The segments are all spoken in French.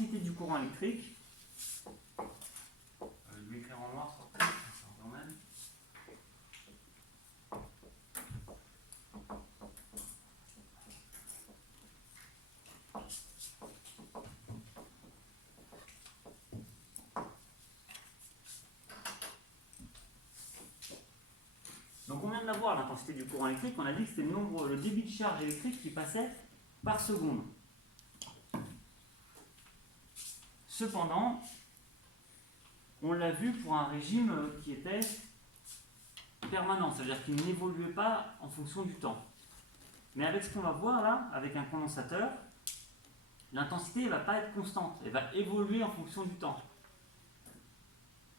l'intensité du courant électrique, je vais écrire en noir, ça quand même. Donc on vient de la voir, l'intensité du courant électrique, on a dit que c'était le débit de charge électrique qui passait par seconde. Cependant, on l'a vu pour un régime qui était permanent, c'est-à-dire qu'il n'évoluait pas en fonction du temps. Mais avec ce qu'on va voir là, avec un condensateur, l'intensité ne va pas être constante, elle va évoluer en fonction du temps.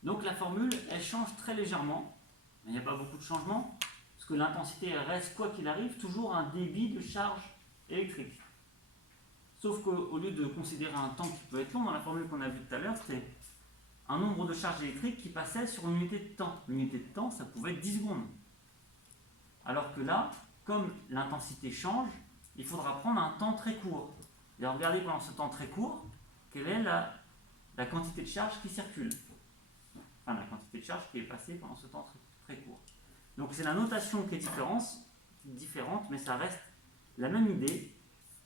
Donc la formule, elle change très légèrement, mais il n'y a pas beaucoup de changements, parce que l'intensité elle reste, quoi qu'il arrive, toujours un débit de charge électrique. Sauf qu'au lieu de considérer un temps qui peut être long, dans la formule qu'on a vue tout à l'heure, c'était un nombre de charges électriques qui passait sur une unité de temps. L'unité de temps, ça pouvait être 10 secondes. Alors que là, comme l'intensité change, il faudra prendre un temps très court. Et regardez pendant ce temps très court, quelle est la quantité de charge qui circule. Enfin, la quantité de charge qui est passée pendant ce temps très court. Donc c'est la notation qui est différente, mais ça reste la même idée.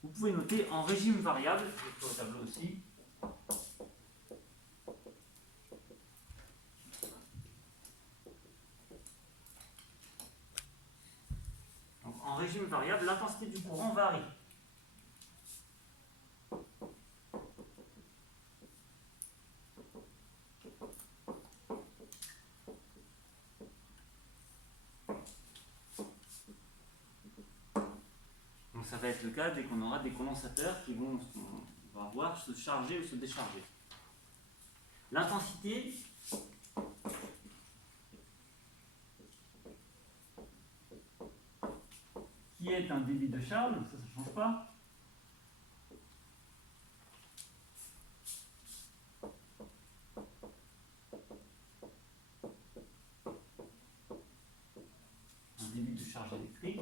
Vous pouvez noter en régime variable, je vais au tableau aussi. Donc, en régime variable, l'intensité du courant varie. Donc ça va être le cas dès qu'on aura des condensateurs qui vont, on va voir, se charger ou se décharger. L'intensité qui est un débit de charge, ça ne change pas. Un débit de charge électrique.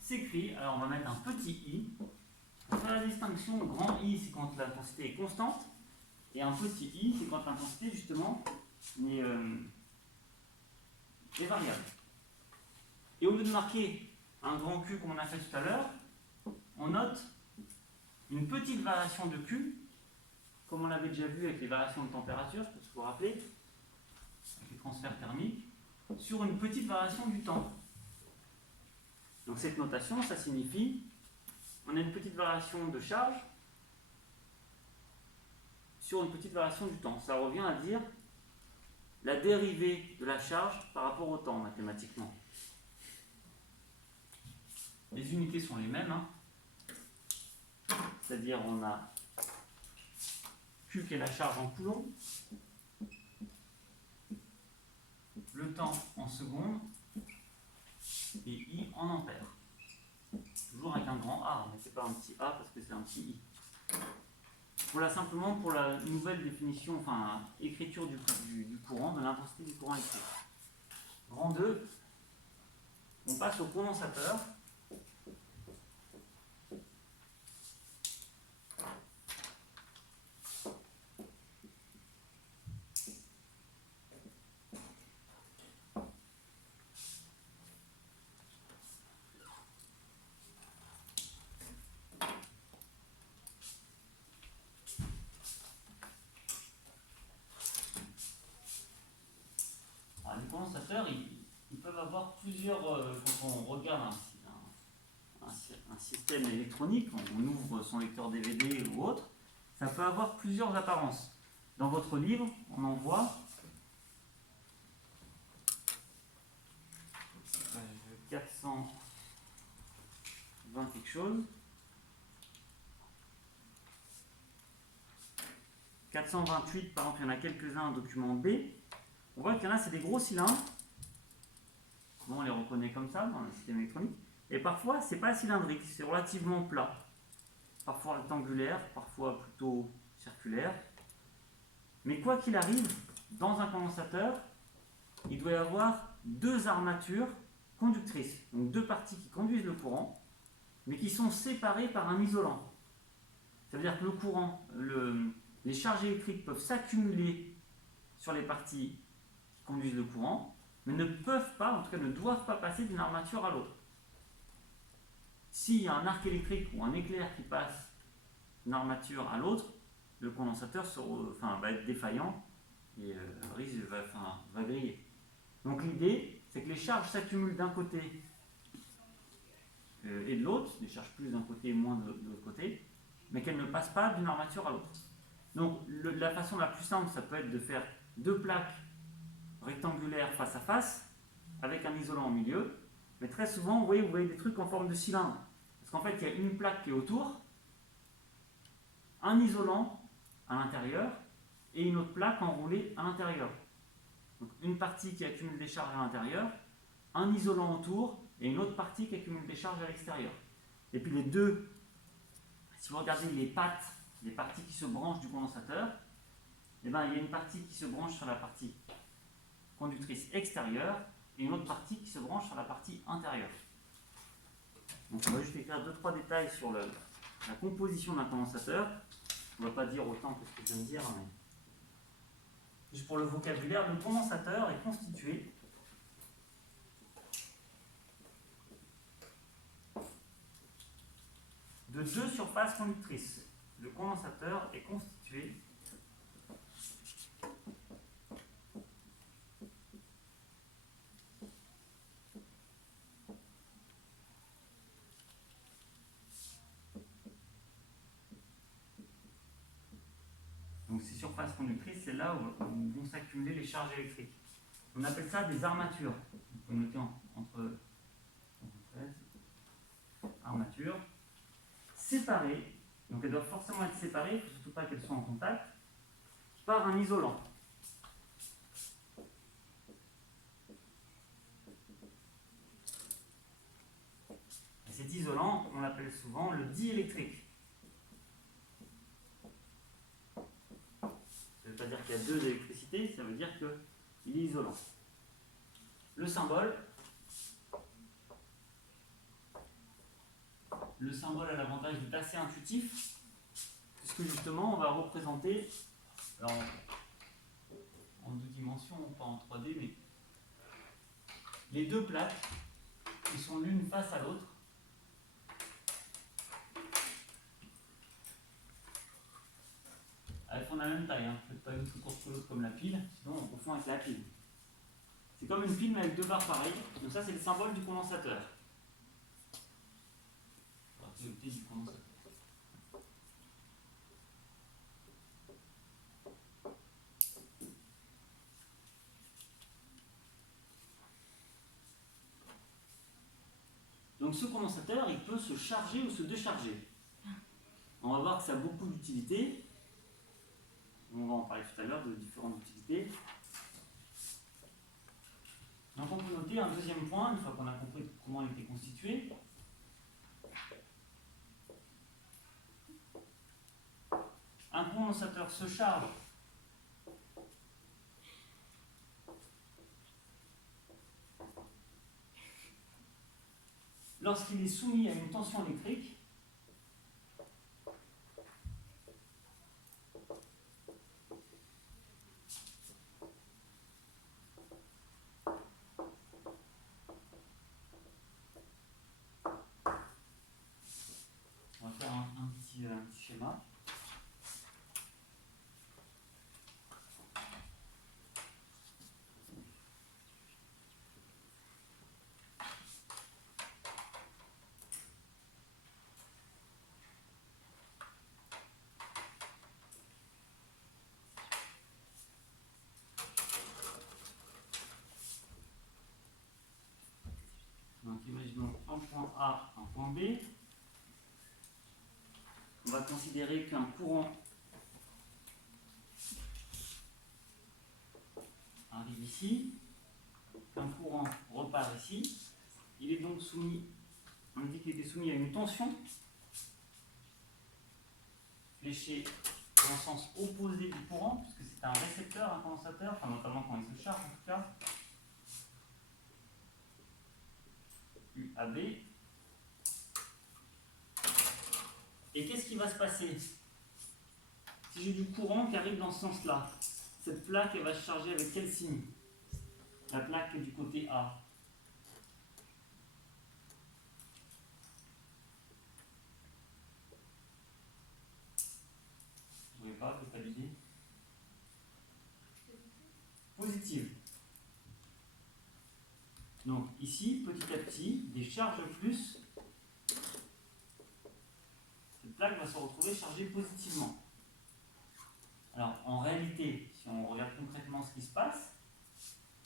S'écrit, alors on va mettre un petit i. Pour faire la distinction, grand I c'est quand l'intensité est constante, et un petit i c'est quand l'intensité justement est variable. Et au lieu de marquer un grand Q comme on a fait tout à l'heure, on note une petite variation de Q, comme on l'avait déjà vu avec les variations de température, je peux vous rappeler, avec les transferts thermiques, sur une petite variation du temps. Donc cette notation, ça signifie, on a une petite variation de charge sur une petite variation du temps. Ça revient à dire la dérivée de la charge par rapport au temps mathématiquement. Les unités sont les mêmes, hein. C'est-à-dire on a Q qui est la charge en coulomb, le temps en secondes et I en ampères. Toujours avec un grand A, mais c'est pas un petit A parce que c'est un petit I. Voilà simplement pour la nouvelle définition, enfin écriture du courant, de l'intensité du courant électrique. Grand 2, on passe au condensateur. Les condensateurs, ils peuvent avoir plusieurs, quand on regarde un système électronique, on ouvre son lecteur DVD ou autre, ça peut avoir plusieurs apparences. Dans votre livre, on en voit 420 quelque chose. 428, par exemple, il y en a quelques-uns, document B. On voit qu'il y en a, c'est des gros cylindres. Souvent, on les reconnaît comme ça dans le système électronique. Et parfois, c'est pas cylindrique, c'est relativement plat. Parfois rectangulaire, parfois plutôt circulaire. Mais quoi qu'il arrive, dans un condensateur, il doit y avoir deux armatures conductrices, donc deux parties qui conduisent le courant, mais qui sont séparées par un isolant. Ça veut dire que le courant, les charges électriques peuvent s'accumuler sur les parties qui conduisent le courant, mais ne peuvent pas, en tout cas ne doivent pas passer d'une armature à l'autre. S'il y a un arc électrique ou un éclair qui passe d'une armature à l'autre, le condensateur va être défaillant et va griller. Donc l'idée, c'est que les charges s'accumulent d'un côté et de l'autre, les charges plus d'un côté et moins de l'autre côté, mais qu'elles ne passent pas d'une armature à l'autre. Donc la façon la plus simple, ça peut être de faire deux plaques rectangulaires face à face, avec un isolant au milieu, mais très souvent, vous voyez des trucs en forme de cylindre. Parce qu'en fait, il y a une plaque qui est autour, un isolant à l'intérieur, et une autre plaque enroulée à l'intérieur. Donc une partie qui accumule des charges à l'intérieur, un isolant autour, et une autre partie qui accumule des charges à l'extérieur. Et puis les deux, si vous regardez les pattes, les parties qui se branchent du condensateur, il y a une partie qui se branche sur la partie conductrice extérieure et une autre partie qui se branche sur la partie intérieure. Donc on va juste écrire 2-3 détails sur la composition d'un condensateur. On ne va pas dire autant que ce que je viens de dire, mais juste pour le vocabulaire, le condensateur est constitué de deux surfaces conductrices. Le condensateur est constitué donc ces surfaces conductrices, c'est là où vont s'accumuler les charges électriques. On appelle ça des armatures. On peut noter entre armatures séparées, donc elles doivent forcément être séparées, il ne faut surtout pas qu'elles soient en contact, par un isolant. Et cet isolant, on l'appelle souvent le diélectrique. Ça ne veut pas dire qu'il y a deux électricités, ça veut dire qu'il est isolant. Le symbole a l'avantage d'être assez intuitif, puisque justement on va représenter, alors, en deux dimensions, pas en 3D, mais les deux plaques qui sont l'une face à l'autre. Elles font la même taille, hein. Faites pas une plus courte que l'autre comme la pile, sinon on confond avec la pile. C'est comme une pile mais avec deux barres pareilles. Donc ça c'est le symbole du condensateur. Du condensateur. Donc ce condensateur, il peut se charger ou se décharger. On va voir que ça a beaucoup d'utilités. On va en parler tout à l'heure de différentes utilités. Donc on peut noter un deuxième point, une fois qu'on a compris comment il était constitué. Un condensateur se charge lorsqu'il est soumis à une tension électrique on va faire un petit schéma. Donc imaginons un point A, un point B. On va considérer qu'un courant arrive ici, qu'un courant repart ici. Il est donc soumis, on dit qu'il était soumis à une tension fléchée dans le sens opposé du courant, puisque c'est un récepteur, un condensateur, enfin notamment quand il se charge en tout cas. UAB. Et qu'est-ce qui va se passer? Si j'ai du courant qui arrive dans ce sens-là, cette plaque elle va se charger avec quel signe? La plaque est du côté A. Vous ne voyez pas, vous n'avez pas d'idée? Positive. Donc ici, petit à petit, des charges plus, cette plaque va se retrouver chargée positivement. Alors en réalité, si on regarde concrètement ce qui se passe,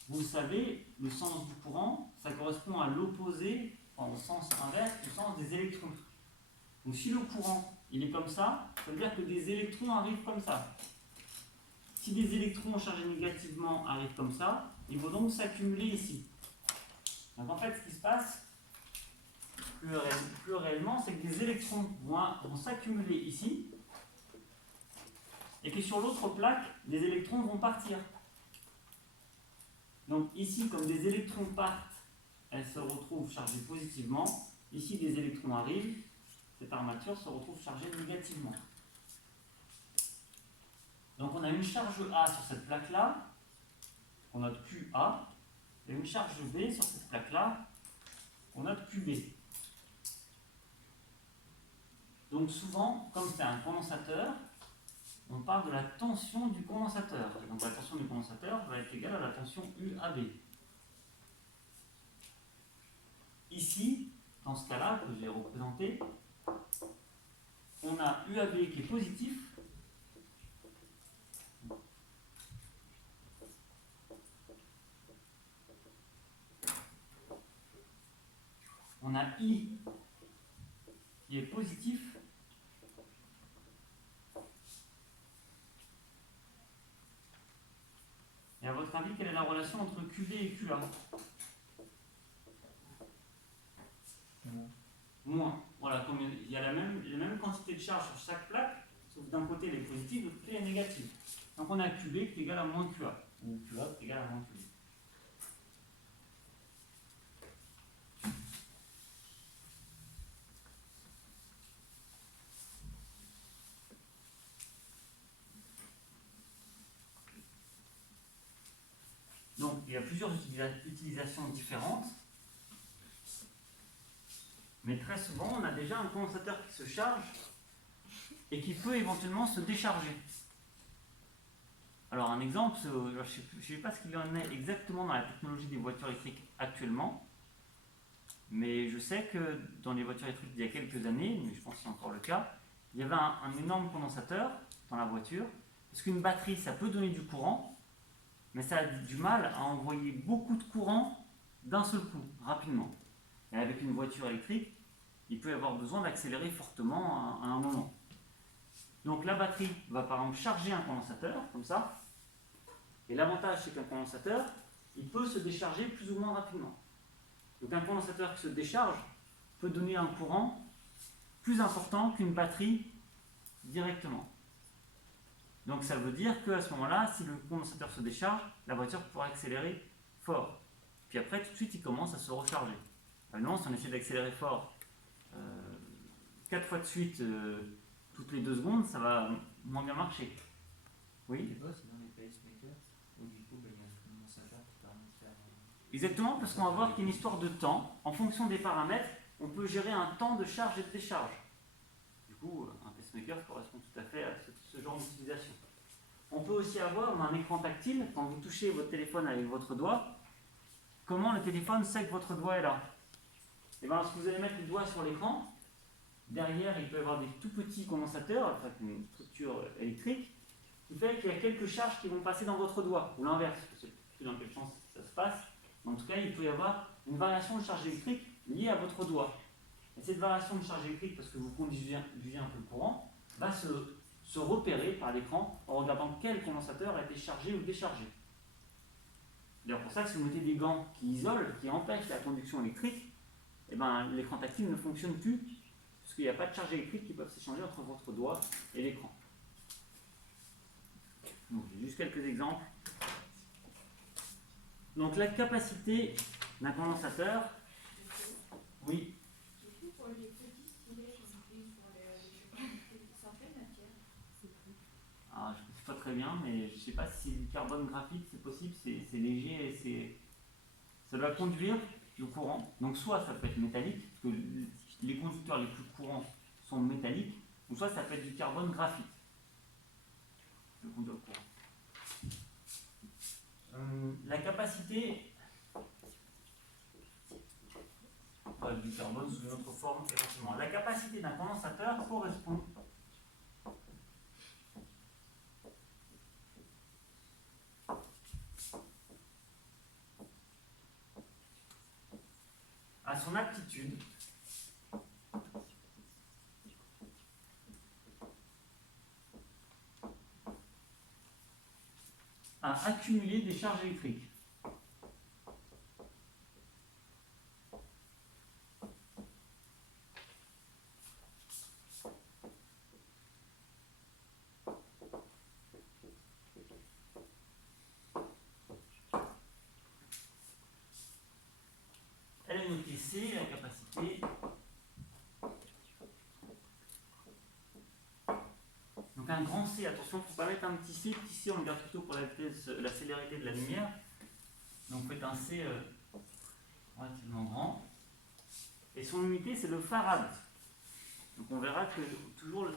vous savez, le sens du courant, ça correspond à l'opposé, au sens inverse, au sens des électrons. Donc si le courant, il est comme ça veut dire que des électrons arrivent comme ça. Si des électrons chargés négativement arrivent comme ça, ils vont donc s'accumuler ici. Donc en fait, ce qui se passe, plus réellement, c'est que des électrons vont s'accumuler ici, et que sur l'autre plaque, des électrons vont partir. Donc ici, comme des électrons partent, elles se retrouvent chargées positivement. Ici, des électrons arrivent, cette armature se retrouve chargée négativement. Donc on a une charge A sur cette plaque-là, qu'on note QA, et une charge B sur cette plaque-là, qu'on note QB. Donc souvent, comme c'est un condensateur, on parle de la tension du condensateur. Et donc la tension du condensateur va être égale à la tension UAB. Ici, dans ce cas-là, que j'ai représenté, on a UAB qui est positif. On a I qui est positif. Et à votre avis, quelle est la relation entre QB et QA? Moins. Voilà, comme il y a la même quantité de charge sur chaque plaque, sauf d'un côté elle est positive, de l'autre côté elle est négative. Donc on a QB qui est égal à moins QA, ou QA qui est égal à moins QB. Donc il y a plusieurs utilisations différentes. Mais très souvent, on a déjà un condensateur qui se charge et qui peut éventuellement se décharger. Alors un exemple, je ne sais pas ce qu'il en est exactement dans la technologie des voitures électriques actuellement, mais je sais que dans les voitures électriques d'il y a quelques années, mais je pense que c'est encore le cas, il y avait un énorme condensateur dans la voiture, parce qu'une batterie, ça peut donner du courant, mais ça a du mal à envoyer beaucoup de courant d'un seul coup, rapidement. Et avec une voiture électrique, il peut y avoir besoin d'accélérer fortement à un moment. Donc la batterie va par exemple charger un condensateur, comme ça. Et l'avantage, c'est qu'un condensateur, il peut se décharger plus ou moins rapidement. Donc un condensateur qui se décharge peut donner un courant plus important qu'une batterie directement. Donc ça veut dire qu'à ce moment-là, si le condensateur se décharge, la voiture pourra accélérer fort. Puis après, tout de suite, il commence à se recharger. Maintenant, si on essaie d'accélérer fort 4 fois de suite, toutes les 2 secondes, ça va moins bien marcher. Oui. C'est pas, c'est dans les pacemakers, où du coup, il y a un condensateur qui permet de faire. Exactement, parce qu'on va voir qu'il y a une histoire de temps. En fonction des paramètres, on peut gérer un temps de charge et de décharge. Du coup, un pacemaker correspond tout à fait à ce genre d'utilisation. On peut aussi avoir un écran tactile, quand vous touchez votre téléphone avec votre doigt, comment le téléphone sait que votre doigt est là? Et bien, lorsque vous allez mettre le doigt sur l'écran, derrière, il peut y avoir des tout petits condensateurs, enfin une structure électrique, qui fait qu'il y a quelques charges qui vont passer dans votre doigt, ou l'inverse, je ne sais plus dans quel sens ça se passe. En tout cas, il peut y avoir une variation de charge électrique liée à votre doigt. Et cette variation de charge électrique, parce que vous conduisez un peu le courant, va se repérer par l'écran en regardant quel condensateur a été chargé ou déchargé. D'ailleurs, pour ça, si vous mettez des gants qui isolent, qui empêchent la conduction électrique, eh ben, l'écran tactile ne fonctionne plus, parce qu'il n'y a pas de charge électrique qui peuvent s'échanger entre votre doigt et l'écran. Donc, j'ai juste quelques exemples. Donc, la capacité d'un condensateur, Oui. J'ai fait pour les petits stylets qu'on utilise pour les certaines matières. Alors, je ne sais pas très bien, mais je ne sais pas si c'est du carbone graphite, c'est possible, c'est léger et ça doit conduire le courant. Donc soit ça peut être métallique, parce que les conducteurs les plus courants sont métalliques, ou soit ça peut être du carbone graphite. Le conduire le courant. La capacité du carbone sous une autre forme, éventuellement. La capacité d'un condensateur correspond à son aptitude à accumuler des charges électriques. Elle est notée C, la capacité. Donc un grand C, attention, il ne faut pas mettre un petit C. Petit C, on regarde plutôt pour la vitesse, la célérité de la lumière. Donc vous faites un C relativement grand. Et son unité, c'est le farad. Donc on verra que toujours,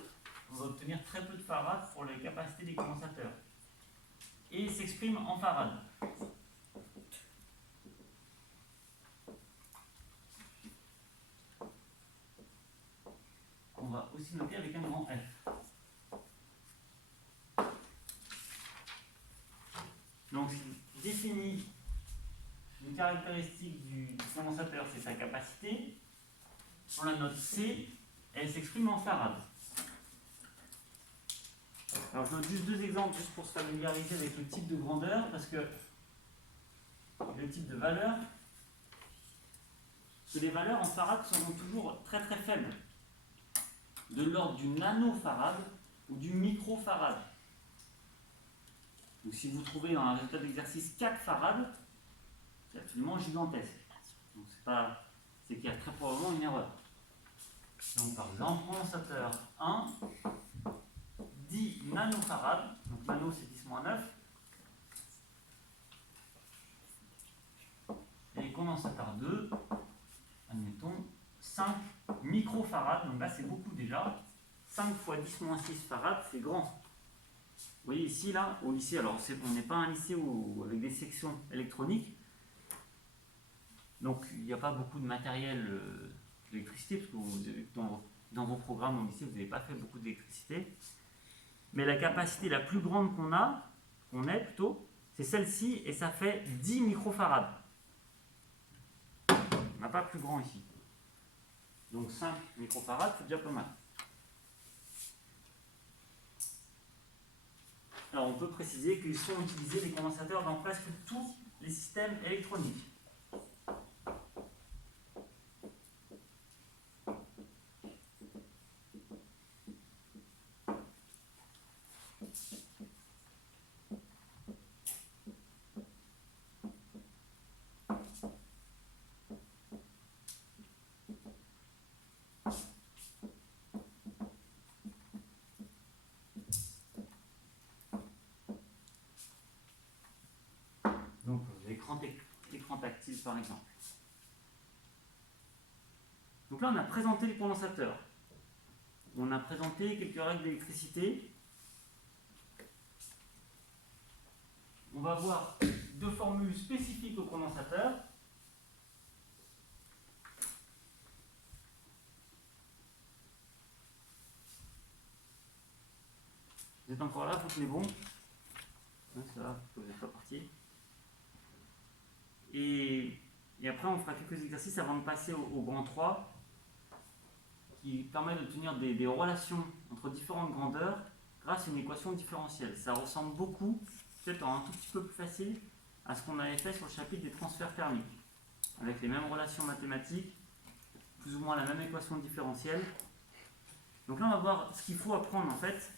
on va obtenir très peu de farad pour les capacités des condensateurs. Et il s'exprime en farad. On va aussi noter avec un grand F. Donc, ce qui définit une caractéristique du condensateur, c'est sa capacité. On la note C, elle s'exprime en farad. Alors, je note juste deux exemples, juste pour se familiariser avec le type de grandeur, parce que le type de valeur, que les valeurs en farad seront toujours très très faibles, de l'ordre du nanofarad ou du microfarad. Donc si vous trouvez dans un résultat d'exercice 4 farad, c'est absolument gigantesque. Donc c'est qu'il y a très probablement une erreur. Donc par exemple, condensateur 1, 10 nanofarad, donc nano c'est 10-9, et condensateur 2, admettons, 5 microfarad, donc là c'est beaucoup déjà, 5 fois 10-6 farad, c'est grand. Vous voyez ici, là, au lycée, alors on n'est pas un lycée avec des sections électroniques, donc il n'y a pas beaucoup de matériel d'électricité, parce que dans vos programmes au lycée, vous n'avez pas fait beaucoup d'électricité. Mais la capacité la plus grande qu'on ait plutôt, c'est celle-ci, et ça fait 10 microfarads. On n'a pas plus grand ici. Donc 5 microfarads, c'est déjà pas mal. Alors on peut préciser qu'ils sont utilisés, les condensateurs, dans presque tous les systèmes électroniques. Donc l'écran tactile par exemple. Donc là on a présenté les condensateurs. On a présenté quelques règles d'électricité. On va voir deux formules spécifiques au condensateur. Vous êtes encore là, vous tenez bon? Ouais, ça va, vous n'êtes pas parti. Et après, on fera quelques exercices avant de passer au grand 3 qui permet d'obtenir des relations entre différentes grandeurs grâce à une équation différentielle. Ça ressemble beaucoup, peut-être un tout petit peu plus facile, à ce qu'on avait fait sur le chapitre des transferts thermiques, avec les mêmes relations mathématiques, plus ou moins la même équation différentielle. Donc là, on va voir ce qu'il faut apprendre en fait.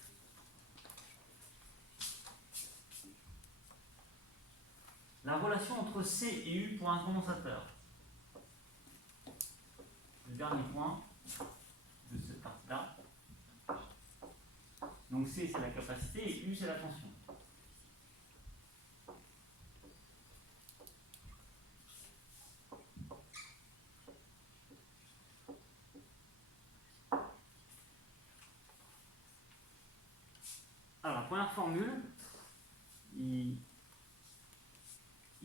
La relation entre C et U pour un condensateur. dernier point de cette partie-là. Donc C, c'est la capacité et U, c'est la tension. Alors, la première formule, il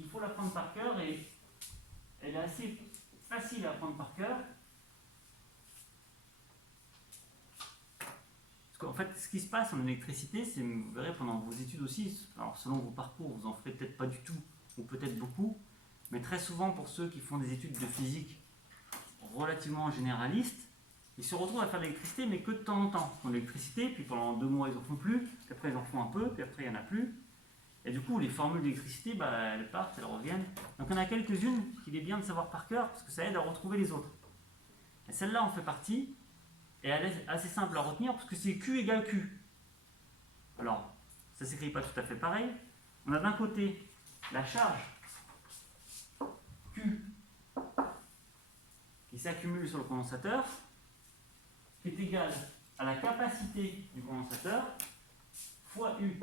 faut la prendre par cœur et elle est assez facile à prendre par cœur. Parce qu'en fait, ce qui se passe en électricité, c'est, vous verrez pendant vos études aussi, alors selon vos parcours, vous en ferez peut-être pas du tout, ou peut-être beaucoup, mais très souvent pour ceux qui font des études de physique relativement généralistes, ils se retrouvent à faire de l'électricité, mais que de temps en temps. Ils font de l'électricité, puis pendant 2 mois, ils n'en font plus, puis après, ils en font un peu, puis après, il n'y en a plus. Et du coup, les formules d'électricité, elles partent, elles reviennent. Donc, il y en a quelques-unes qu'il est bien de savoir par cœur, parce que ça aide à retrouver les autres. Et celle-là en fait partie, et elle est assez simple à retenir, parce que c'est Q égale Q. Alors, ça ne s'écrit pas tout à fait pareil. On a d'un côté la charge Q qui s'accumule sur le condensateur, qui est égale à la capacité du condensateur fois U.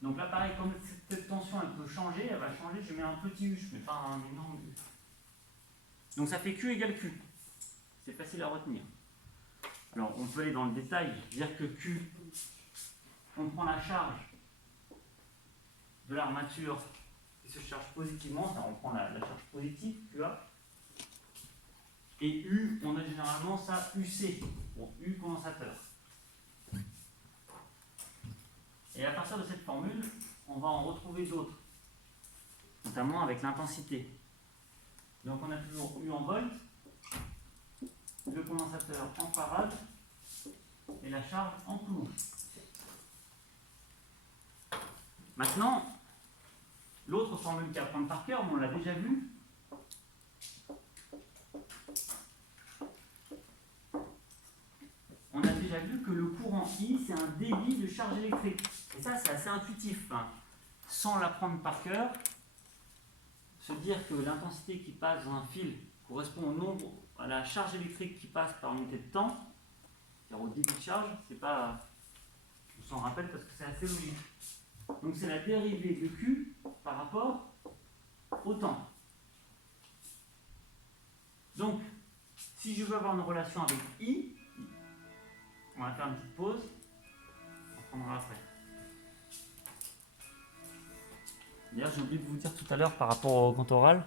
Donc là, pareil, comme cette tension elle peut changer, elle va changer, je mets un petit U, je ne mets pas un énorme U. Donc ça fait Q égale Q. C'est facile à retenir. Alors on peut aller dans le détail, dire que Q, on prend la charge de l'armature qui se charge positivement, on prend la charge positive, QA. Et U, on a généralement ça UC, pour U condensateur. Et à partir de cette formule, on va en retrouver d'autres, notamment avec l'intensité. Donc on a toujours U en volts, le condensateur en farad et la charge en coulomb. Maintenant, l'autre formule qu'il y a à prendre par cœur, on l'a déjà vu. On a déjà vu que le courant I, c'est un débit de charge électrique. Et ça, c'est assez intuitif. Hein. Sans l'apprendre par cœur, se dire que l'intensité qui passe dans un fil correspond au nombre, à la charge électrique qui passe par unité de temps, c'est-à-dire au débit de charge, c'est pas. On s'en rappelle parce que c'est assez logique. Donc c'est la dérivée de Q par rapport au temps. Donc, si je veux avoir une relation avec I, on va faire une petite pause, on reprendra après. D'ailleurs, j'ai oublié de vous dire tout à l'heure par rapport au compte oral,